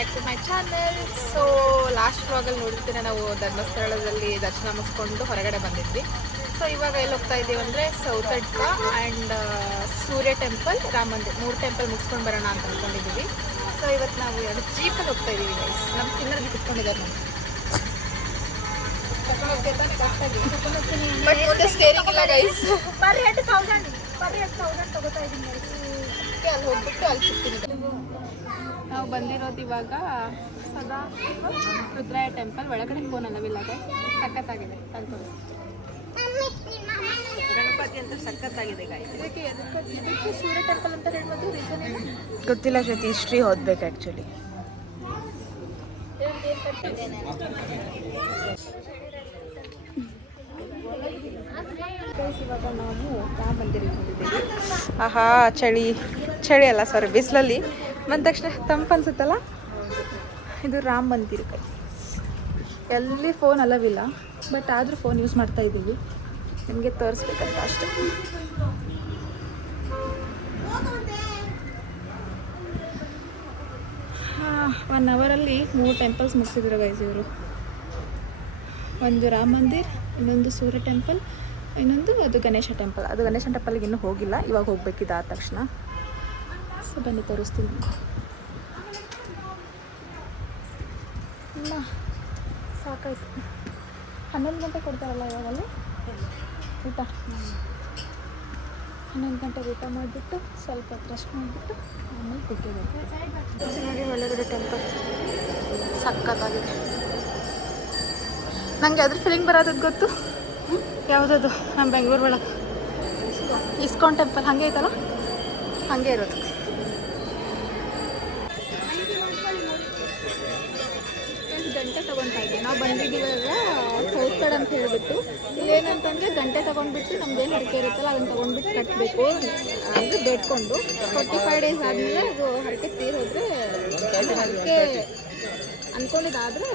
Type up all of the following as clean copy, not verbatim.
Back to my channel. So last ವ್ಲಾಗಲ್ಲಿ ನೋಡಿರ್ತೀರ, ನಾವು ಧರ್ಮಸ್ಥಳದಲ್ಲಿ ದರ್ಶನ ಮುಗಿಸ್ಕೊಂಡು ಹೊರಗಡೆ ಬಂದಿದ್ವಿ. ಸೊ ಇವಾಗ ಎಲ್ಲಿ ಹೋಗ್ತಾ ಇದ್ದೀವಿ ಅಂದರೆ Sowthadka and Surya temple, Rama Mandir, 3 temple ಮುಗಿಸ್ಕೊಂಡು ಬರೋಣ ಅಂತ ಅಂದ್ಕೊಂಡಿದ್ದೀವಿ. ಸೊ ಇವತ್ತು ನಾವು ಎರಡು ಜೀಪಲ್ಲಿ ಹೋಗ್ತಾ ಇದ್ದೀವಿ ಗೈಸ್. ನಮ್ಮ ಚಿನ್ನರಲ್ಲಿ ಕುತ್ಕೊಂಡಿದ್ದಾರೆ ನೋಡಿ. ಬಟ್ ಮುಂದೆ ಸ್ಟೇರಿಂಗ್ ಇಲ್ಲ ಗೈಸ್. ಬರ್ರಿ 1000 ತಗೋತಾ ಇದ್ದೀನಿ. ಅಲ್ಲಿ ಹೋಗ್ಬಿಟ್ಟು ಅಲ್ಲಿ ಸಿಗ್ತೀನಿ. ನಾವು ಬಂದಿರೋದು ಇವಾಗ ಸದಾ ರುದ್ರಾಯ ಟೆಂಪಲ್ ಒಳಗಡೆ. ಫೋನ್ ಅಲ್ಲವಿಲ್ಲ ಗೈಸ್, ಸಖತ್ತಾಗಿದೆ. ಗಣಪತಿ ಅಂತ ಸಖತ್ತಾಗಿದೆ ಗಾಯ್ಸ್. ಇದಕ್ಕೆ ಸೂರ್ಯ ಟೆಂಪಲ್ ಅಂತ ಹೇಳ್ಬೋದು. ರೀಸನ್ ಏನು ಗೊತ್ತಿಲ್ಲ ಶ್ರುತಿ, ಹಿಸ್ಟ್ರಿ ಓದ್ಬೇಕು ಆ್ಯಕ್ಚುಲಿ. ಇವಾಗ ನಾವು ರಾಮ ಮಂದಿರಕ್ಕೆ ಬಂದಿದ್ದೀವಿ. ಆಹಾ, ಚಳಿ ಅಲ್ಲ, ಸಾರಿ, ಬಿಸಿಲಲ್ಲಿ ಬಂದ ತಕ್ಷಣ ತಂಪು ಅನ್ಸುತ್ತಲ್ಲ. ಇದು ರಾಮ ಮಂದಿರ. ಎಲ್ಲಿ ಫೋನ್ ಅಲವಿಲ್ಲ, ಬಟ್ ಆದರೂ ಫೋನ್ ಯೂಸ್ ಮಾಡ್ತಾ ಇದ್ದೀವಿ, ನಿಮಗೆ ತೋರಿಸ್ಬೇಕಂತ ಅಷ್ಟೆ. ಹಾಂ, 1 ಅವರಲ್ಲಿ 3 ಟೆಂಪಲ್ಸ್ ಮುಗಿಸಿದ್ರು ಗೈಸ್ ಇವರು. ಒಂದು ರಾಮ ಮಂದಿರ್, ಇನ್ನೊಂದು ಸೂರ್ಯ ಟೆಂಪಲ್, ಇನ್ನೊಂದು ಅದು ಗಣೇಶ ಟೆಂಪಲ್. ಅದು ಗಣೇಶ ಟೆಂಪಲ್ಗೆ ಇನ್ನೂ ಹೋಗಿಲ್ಲ, ಇವಾಗ ಹೋಗ್ಬೇಕಿದೆ ಆದ ತಕ್ಷಣ. ಸೊ ಬನ್ನಿ ತೋರಿಸ್ತೀನಿ. ಸಾಕಾಯ್ತು. 11 ಗಂಟೆ ಕೊಡ್ತಾರಲ್ಲ ಇವಾಗಲ್ಲಿ ಊಟ. 11 ಗಂಟೆಗೆ ಊಟ ಮಾಡಿಬಿಟ್ಟು ಸ್ವಲ್ಪ ರೆಸ್ಟ್ ಮಾಡಿಬಿಟ್ಟು ಆಮೇಲೆ ಕುಟ್ಟಿಬೇಕು. ನೋಡಿ ಒಳಗಡೆ ಟೆಂಪಲ್ ಸಖತ್ತಾಗಿದೆ. ನನಗೆ ಅದ್ರ ಫೀಲಿಂಗ್ ಬರೋದದ್ದು ಗೊತ್ತು. ಯಾವುದದು ನಮ್ಮ ಬೆಂಗಳೂರು ಒಳಗೆ ಇಸ್ಕಾನ್ ಟೆಂಪಲ್ ಹಾಗೆ ಐತಲ್ಲ, ಹಾಗೆ ಇರೋದು. ಗಂಟೆ ತೊಗೊತಾ ಇದ್ದೀವಿ. ನಾವು ಬಂದಿದ್ದೀವಾಗ ಸೌತ್ ಕಡೆ ಅಂತ ಹೇಳಿಬಿಟ್ಟು ಇಲ್ಲೇನಂತಂದರೆ ಗಂಟೆ ತೊಗೊಂಡ್ಬಿಟ್ಟು ನಮ್ದೇನು ಹರಕೆ ಇರುತ್ತಲ್ಲ ಅದನ್ನು ತೊಗೊಂಡ್ಬಿಟ್ಟು ಕಟ್ಟಬೇಕು. ಅಂದರೆ ಬೇಡ್ಕೊಂಡು 45 ಡೇಸ್ ಆದಮೇಲೆ ಅದು ಹರಕೆ ತೀರೋದ್ರೆ, ಹರಕೆ ಅಂದ್ಕೊಂಡಿದ್ದಾದರೆ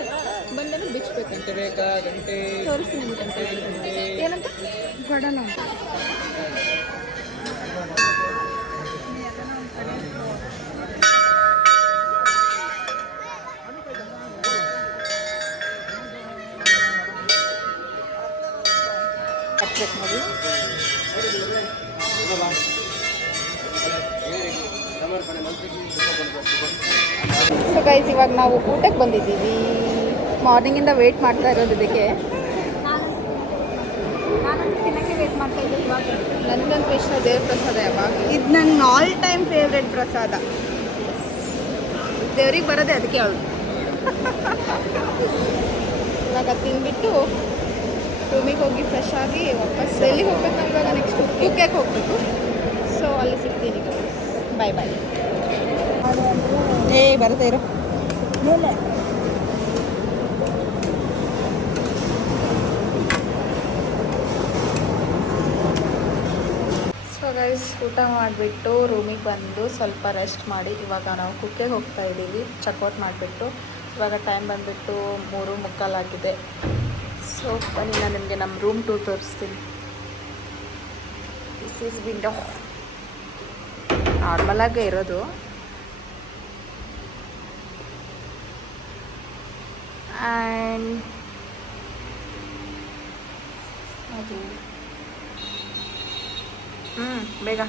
ಬಂದೇನು ಬಿಚ್ಚಬೇಕಂತ. ತೋರಿಸಿ ನಿಮ್ಗೆ ಏನಂತ ಗಡನ ಅಂತ. ನೋಡಿ ಸೊ ಗೈಸ್, ಇವಾಗ ನಾವು ಊಟಕ್ಕೆ ಬಂದಿದ್ದೀವಿ. ಮಾರ್ನಿಂಗಿಂದ ವೇಟ್ ಮಾಡ್ತಾ ಇರೋದು ಇದಕ್ಕೆ. ನಾನಂತೂ ತಿನ್ನೋಕ್ಕೆ ವೇಟ್ ಮಾಡ್ತಾ ಇದ್ದೆ. ಇವಾಗ ನನಗಂತೂ ಇಷ್ಟ ದೇವ್ರ ಪ್ರಸಾದ. ಯಾವಾಗ ಇದು ನನ್ನ ಆಲ್ ಟೈಮ್ ಫೇವ್ರೆಟ್ ಪ್ರಸಾದ. ದೇವ್ರಿಗೆ ಬರೋದೇ ಅದಕ್ಕೆ ಅವಳು. ಇವಾಗ ತಿಂದ್ಬಿಟ್ಟು ರೂಮಿಗೆ ಹೋಗಿ ಫ್ರೆಶ್ ಆಗಿ ವಾಪಸ್ ಎಲ್ಲಿಗೆ ಹೋಗ್ಬೇಕು ನಾವು ಇವಾಗ? ನೆಕ್ಸ್ಟ್ ಕುಕ್ಕೆಗೆ ಹೋಗಬೇಕು. ಸೊ ಅಲ್ಲಿ ಸಿಗ್ತೀನಿ. ಬಾಯ್ ಬಾಯ್. ಬರುತ್ತೆ ಇರೋ ಮೇಲೆ. ಸೊ ಗೈಸ್, ಊಟ ಮಾಡಿಬಿಟ್ಟು ರೂಮಿಗೆ ಬಂದು ಸ್ವಲ್ಪ ರೆಸ್ಟ್ ಮಾಡಿ ಇವಾಗ ನಾವು ಕುಕ್ಕೆಗೆ ಹೋಗ್ತಾ ಇದ್ದೀವಿ. ಚೆಕ್ಔಟ್ ಮಾಡಿಬಿಟ್ಟು ಇವಾಗ ಟೈಮ್ ಬಂದುಬಿಟ್ಟು 3:45 ಆಗಿದೆ. ಸೊ ಬನ್ನಿ, ನಾನು ನಿಮಗೆ ನಮ್ಮ ರೂಮ್ ಟೂರ್ ತೋರಿಸ್ತೀನಿ. This is window. ನಾರ್ಮಲಾಗೇ ಇರೋದು. ಆ್ಯಂಡ್ ಅದು ಬೇಗ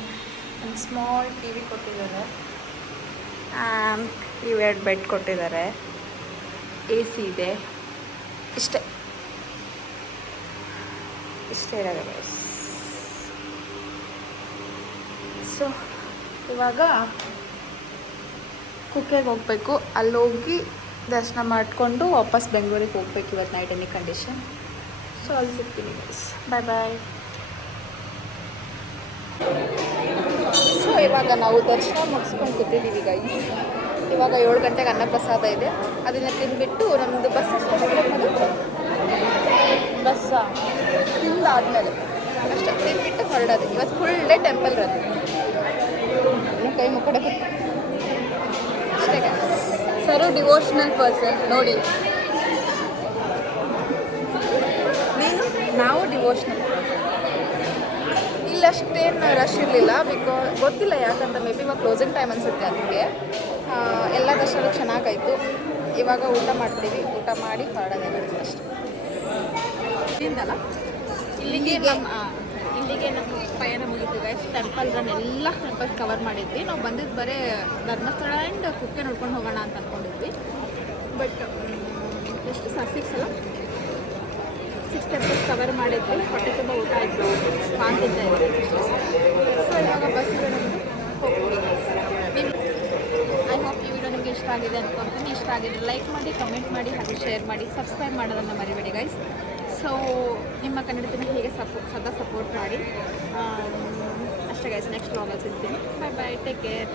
ಒಂದು ಸ್ಮಾಲ್ ಟಿ ವಿ ಕೊಟ್ಟಿದ್ದಾರೆ. ಇವೆರಡು ಬೆಡ್ ಕೊಟ್ಟಿದ್ದಾರೆ. ಎ ಸಿ ಇದೆ. ಇಷ್ಟೇ ಇರೋದು ಗೈಸ್. ಸೊ ಇವಾಗ ಕುಕ್ಕೆಗೆ ಹೋಗಬೇಕು. ಅಲ್ಲಿ ಹೋಗಿ ದರ್ಶನ ಮಾಡಿಕೊಂಡು ವಾಪಸ್ ಬೆಂಗಳೂರಿಗೆ ಹೋಗ್ಬೇಕು ಇವತ್ತು ನೈಟ್ ಎನಿ ಕಂಡೀಷನ್. ಸೊ ಅಲ್ಲಿ ಸಿಗ್ತೀನಿ ಗೈಸ್. ಬಾಯ್ ಬಾಯ್. ಸೊ ಇವಾಗ ನಾವು ದರ್ಶನ ಮುಗಿಸ್ಕೊಂಡು ಕೂತಿದ್ದೀವಿ ಗೈಸ್. ಇವಾಗ 7 ಗಂಟೆಗೆ ಅನ್ನಪ್ರಸಾದ ಇದೆ, ಅದನ್ನು ತಿಂದುಬಿಟ್ಟು ನಮ್ಮದು ಬಸ್ ಬಸ್ಸ ತಿಂದಾದ್ಮೇಲೆ ಅಷ್ಟೇ ತಿಂದ್ಬಿಟ್ಟು ಹೊರಡೋದು. ಇವತ್ತು ಫುಲ್ ಡೇ ಟೆಂಪಲ್ ಇರೋದು. ಕೈ ಮುಕ್ಕಡಕ್ಕೆ ಅಷ್ಟೇ. ಸರು ಡಿವೋಷನಲ್ ಪರ್ಸನ್ ನೋಡಿ. ನಾವು ಡಿವೋಷ್ನಲ್. ಇಲ್ಲಷ್ಟೇನು ರಶ್ ಇರಲಿಲ್ಲ, ಬಿಕಾಸ್ ಗೊತ್ತಿಲ್ಲ ಯಾಕಂತ. ಮೇ ಬಿ ಇವಾಗ ಕ್ಲೋಸಿಂಗ್ ಟೈಮ್ ಅನಿಸುತ್ತೆ ಅದಕ್ಕೆ. ಎಲ್ಲ ದರ್ಶನ ಚೆನ್ನಾಗಾಯಿತು. ಇವಾಗ ಊಟ ಮಾಡ್ತೀವಿ, ಊಟ ಮಾಡಿ ಹೊರಡೋದಾಗುತ್ತೆ ಅಷ್ಟೇ. ಇಲ್ಲಿಗೆ ನಮ್ಮ ಪಯಣ ಮುಗಿತು ಗೈಸ್. ಟೆಂಪಲ್ ರನ್ ಎಲ್ಲ ಟೆಂಪಲ್ಸ್ ಕವರ್ ಮಾಡಿದ್ವಿ. ನಾವು ಬಂದಿದ್ದು ಬರೀ ಧರ್ಮಸ್ಥಳ ಆ್ಯಂಡ್ ಕುಕ್ಕೆ ನೋಡ್ಕೊಂಡು ಹೋಗೋಣ ಅಂತ ಅಂದ್ಕೊಂಡಿದ್ವಿ. ಬಟ್ ಎಷ್ಟು ಸಿಕ್ಸ್ ಟೆಂಪಲ್ಸ್ ಕವರ್ ಮಾಡಿದ್ವಿ. ಹೊಟ್ಟೆ ತುಂಬ ಊಟ ಆಯಿತು, ಪಾನ್ ತಿಂತಾ ಇದ್ವಿ. ಸೊ ಇವಾಗ ಬಸ್ಸಿಗೆ ಹೋಗ್ತೀವಿ. ಐ ಹೋಪ್ ಈ ವಿಡಿಯೋ ನಿಮಗೆ ಇಷ್ಟ ಆಗಿದೆ ಅಂದ್ಕೊಳ್ತೀನಿ. ಇಷ್ಟ ಆಗಿದ್ರೆ ಲೈಕ್ ಮಾಡಿ, ಕಮೆಂಟ್ ಮಾಡಿ, ಹಾಗೆ ಶೇರ್ ಮಾಡಿ, ಸಬ್ಸ್ಕ್ರೈಬ್ ಮಾಡೋದನ್ನು ಮರಿಬೇಡಿ ಗೈಸ್. ಸೊ ನಿಮ್ಮ ಕನ್ನಡತಿನ ಹೀಗೆ ಸದಾ ಸಪೋರ್ಟ್ ಮಾಡಿ. ಅಷ್ಟೇ ಗೈಸ್, ನೆಕ್ಸ್ಟ್ ವ್ಲಾಗಲ್ಲಿ ಸಿಗ್ತೀನಿ. Bye bye, take care.